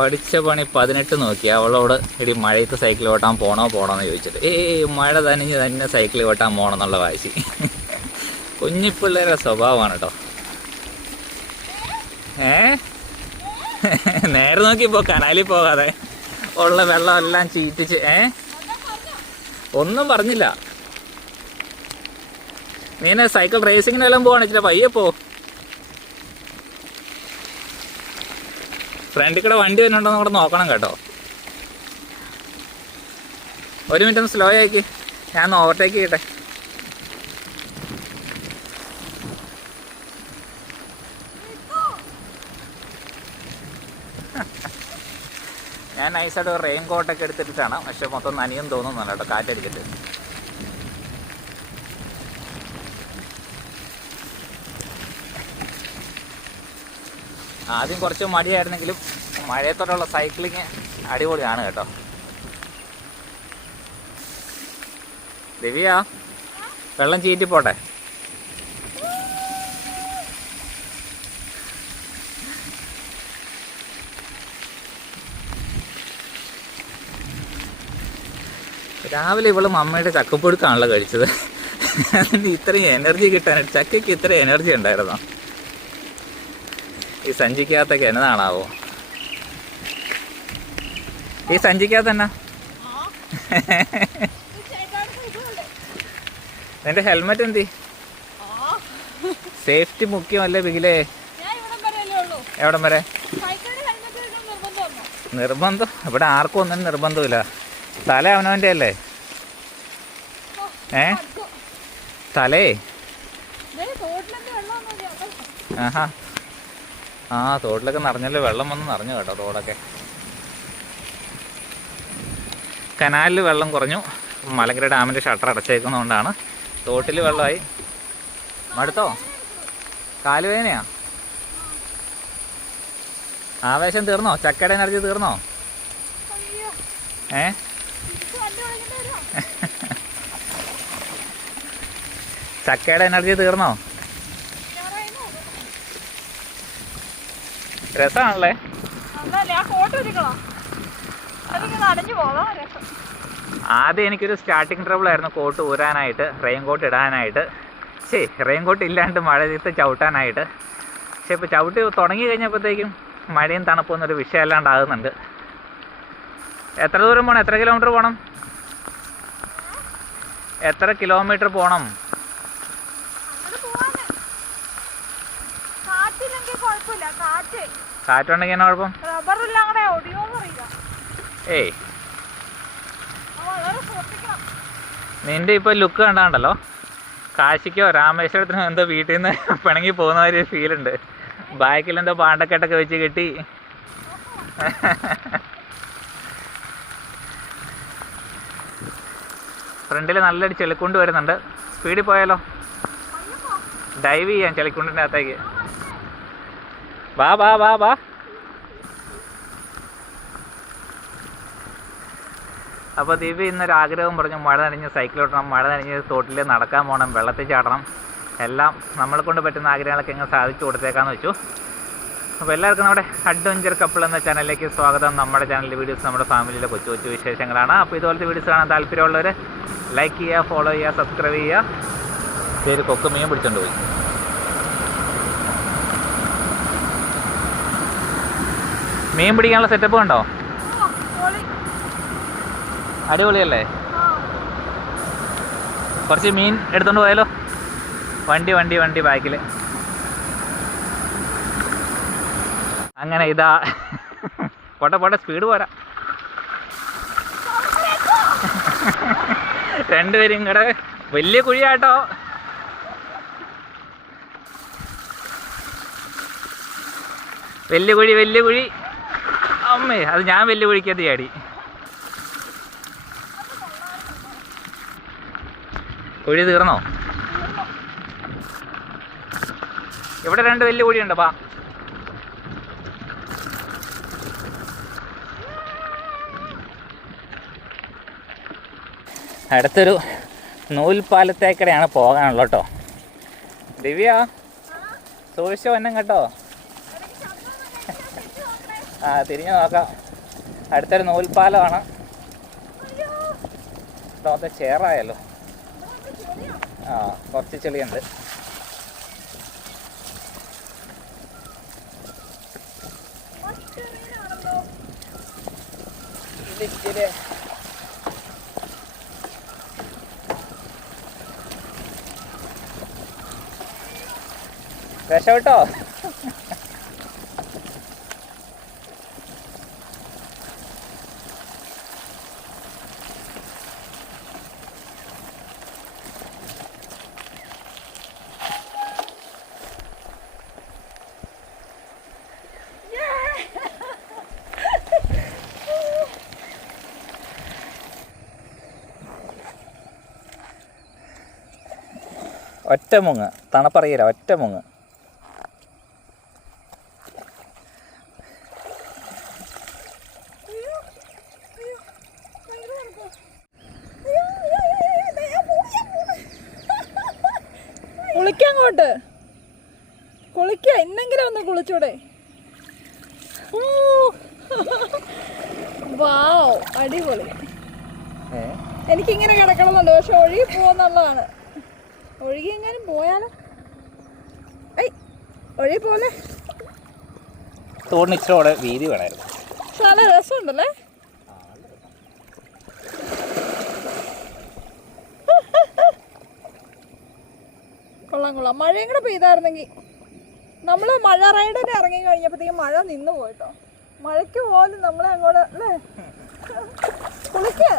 പഠിച്ച പണി പതിനെട്ട് നോക്കി. അവളോട് ഇടി മഴയത്ത് സൈക്കിൾ ഓട്ടാൻ പോണോ പോണോ എന്ന് ചോദിച്ചിട്ട്. ഏയ് മഴ തനിഞ്ഞ് തന്നെ സൈക്കിൾ ഓട്ടാൻ പോകണം എന്നുള്ള വാശി. കുഞ്ഞിപ്പിള്ളേരെ സ്വഭാവമാണ് കേട്ടോ ഏ? നേരെ നോക്കി പോ കനാലിൽ പോകാതെ ഉള്ള വെള്ളം എല്ലാം ചീറ്റിച്ച് ഏ? ഒന്നും പറഞ്ഞില്ല. നീനെ സൈക്കിൾ റേസിങ്ങിനെല്ലാം പോവാണ് പയ്യെ പോ. ഫ്രണ്ടിൽ കൂടെ വണ്ടി വരുന്നുണ്ടോ കൂടെ നോക്കണം കേട്ടോ. ഒരു മിനിറ്റ് ഒന്ന് സ്ലോ ആക്കി ഞാൻ ഓവർടേക്ക് ചെയ്യട്ടെ. ഞാൻ നൈസായിട്ട് റെയിൻ കോട്ടൊക്കെ എടുത്തിട്ടാണ് പക്ഷെ മൊത്തം നനിയും തോന്നുന്നുണ്ട് കേട്ടോ കാറ്റടിച്ചിട്ട്. ആദ്യം കുറച്ച് മടിയായിരുന്നെങ്കിലും മഴയത്തോടുള്ള സൈക്ലിങ് അടിപൊളിയാണ് കേട്ടോ. ദിവ്യ വെള്ളം ചീറ്റി പോട്ടെ. രാവിലെ ഇവൾ മമ്മയുടെ ചക്കപ്പൊടുക്കാണല്ലോ കഴിച്ചത്. ഇത്രയും എനർജി കിട്ടാനായിട്ട് ചക്കയ്ക്ക് ഇത്ര എനർജി ഉണ്ടായിരുന്നോ? ഈ സഞ്ചിക്കകത്തൊക്കെ എന്നതാണാവോ ഈ സഞ്ചിക്കകത്ത് എന്നാ? നിന്റെ ഹെൽമെറ്റ് എന്തി? സേഫ്റ്റി മുഖ്യമല്ലേ ബിഗിലേ എവിടം വരെ? നിർബന്ധം. ഇവിടെ ആർക്കും ഒന്നും നിർബന്ധമില്ല. തല അവനവന്റെ അല്ലേ ഏ? തലേ? ആഹാ. ആ തോട്ടിലൊക്കെ നിറഞ്ഞല്ലോ വെള്ളം വന്ന് നിറഞ്ഞു കേട്ടോ തോടൊക്കെ. കനാലിൽ വെള്ളം കുറഞ്ഞു. മലങ്കര ഡാമിന്റെ ഷട്ടർ അടച്ചേക്കുന്നതുകൊണ്ടാണ് തോട്ടിൽ വെള്ളമായി. മടുത്തോ? കാലുവേദനയാ? ആവേശം തീർന്നോ? ചക്കട എനർജി തീർന്നോ? ഏ? ചക്കയുടെ എനർജി തീർന്നോ? രസമാണല്ലേ ആദ്യം എനിക്കൊരു സ്റ്റാർട്ടിങ് ട്രബിൾ ആയിരുന്നു കോട്ട് ഊരാനായിട്ട് റെയിൻ കോട്ട് ഇടാനായിട്ട്. ശരി റെയിൻ കോട്ട് ഇല്ലാണ്ട് മഴയത്ത് ചവിട്ടാനായിട്ട്. പക്ഷെ ഇപ്പോൾ ചവിട്ടി തുടങ്ങി കഴിഞ്ഞപ്പോഴത്തേക്കും മഴയും തണുപ്പും എന്നൊരു വിഷയം അല്ലാണ്ടാകുന്നുണ്ട്. എത്ര ദൂരം പോകണം എത്ര കിലോമീറ്റർ പോകണം എത്ര കിലോമീറ്റർ പോകണം കാറ്റുണ്ടെങ്കിൽ എന്നാ കുഴപ്പം? റബ്ബറെല്ലാം ഏയ്. നിന്റെ ഇപ്പൊ ലുക്ക് കണ്ടാണ്ടല്ലോ? കാശിക്കോ രാമേശ്വരത്തിനോ എന്തോ വീട്ടിൽ നിന്ന് പിണങ്ങി പോകുന്ന ഒരു ഉണ്ട്. ബാക്കിൽ എന്തോ പാണ്ടക്കെട്ടൊക്കെ വെച്ച് കെട്ടി. ഫ്രണ്ടിൽ നല്ലൊരു ചെളിക്കുണ്ട് വരുന്നുണ്ട്. സ്പീഡിൽ പോയാലോ? ഡൈവ് ചെയ്യാം ചെളിക്കുണ്ടിന്റെ അകത്തേക്ക്. വാ വാ വാ വാ. അപ്പോൾ ദിവ്യ ഇന്നൊരു ആഗ്രഹം പറഞ്ഞു മഴ നനഞ്ഞ് സൈക്കിൾ ഓട്ടണം മഴ നനഞ്ഞ് തോട്ടിൽ നടക്കാൻ പോകണം വെള്ളത്തിൽ ചാടണം. എല്ലാം നമ്മളെ കൊണ്ട് പറ്റുന്ന ആഗ്രഹങ്ങളൊക്കെ ഇങ്ങനെ സാധിച്ചു കൊടുത്തേക്കാന്ന് വെച്ചു. അപ്പോൾ എല്ലാവർക്കും നമ്മുടെ അഡ്വഞ്ചർ കപ്പിൾ എന്ന ചാനലിലേക്ക് സ്വാഗതം. നമ്മുടെ ചാനലിലെ വീഡിയോസ് നമ്മുടെ ഫാമിലിയിലെ കൊച്ചു കൊച്ചു വിശേഷങ്ങളാണ്. അപ്പോൾ ഇതുപോലത്തെ വീഡിയോസ് കാണാൻ താല്പര്യമുള്ളവർ ലൈക്ക് ചെയ്യുക ഫോളോ ചെയ്യുക സബ്സ്ക്രൈബ് ചെയ്യുക. പേര് കൊക്കുമീൻ പിടിച്ചുകൊണ്ട് പോയി. മീൻ പിടിക്കാനുള്ള സെറ്റപ്പ് കണ്ടോ. അടിപൊളിയല്ലേ? കുറച്ച് മീൻ എടുത്തോണ്ട് പോയാലോ? വണ്ടി വണ്ടി വണ്ടി ബാക്കിൽ അങ്ങനെ ഇതാ. പോട്ടെ പോട്ടെ സ്പീഡ് പോരാ. രണ്ടുപേരും കൂടെ വലിയ കുഴിയാട്ടോ. വലിയ കുഴി വലിയ കുഴി. അമ്മേ അത് ഞാൻ വെല്ലുവിളിക്കാതെ ചാടി കുഴി തീർന്നോ? ഇവിടെ രണ്ട് വലിയ കുഴിയുണ്ട് പാ അടുത്തൊരു നൂൽപ്പാലത്തേക്കടെയാണ് പോകാനുള്ളോ കേട്ടോ. ദിവ്യ സൂക്ഷിച്ച വന്നം കേട്ടോ. ആ തിരിഞ്ഞു നോക്കാം. അടുത്തൊരു നൂൽപ്പാലമാണ്. ഇതൊക്കെ ചേറായല്ലോ. ആ കുറച്ച് ചെളിയുണ്ട്. ഇത് ഇച്ചിരി രക്ഷപ്പെട്ടോ ഒറ്റ മുങ്ങ്. തണുപ്പറിയില്ല ഒറ്റ മുങ്ങ്. കുളിക്കങ്ങോട്ട്. കുളിക്ക ഇന്നെങ്കിലും ഒന്ന് കുളിച്ചൂടെ. വാവ് അടിപൊളി. എനിക്കിങ്ങനെ കിടക്കണമെന്നുണ്ട് പക്ഷെ ഒഴുകി പോവാന്നുള്ളതാണ്. ഒഴുകി എങ്ങാനും പോയാലോ? ഏയ് ഒഴുകി പോലെ തോടിന് ഇച്ചിരി വീതി വേണമായിരുന്നു. പക്ഷെ നല്ല രസമുണ്ടല്ലേ? കൊള്ളാം കൊള്ളാം. മഴയും കൂടെ പെയ്തായിരുന്നെങ്കിൽ നമ്മൾ മഴ റൈഡിന് ഇറങ്ങി കഴിഞ്ഞപ്പോഴത്തേക്കും മഴ നിന്ന് പോയിട്ടോ. മഴയ്ക്ക് പോലും നമ്മളെ അങ്ങോട്ട് അല്ലേ? കുളിക്ക്.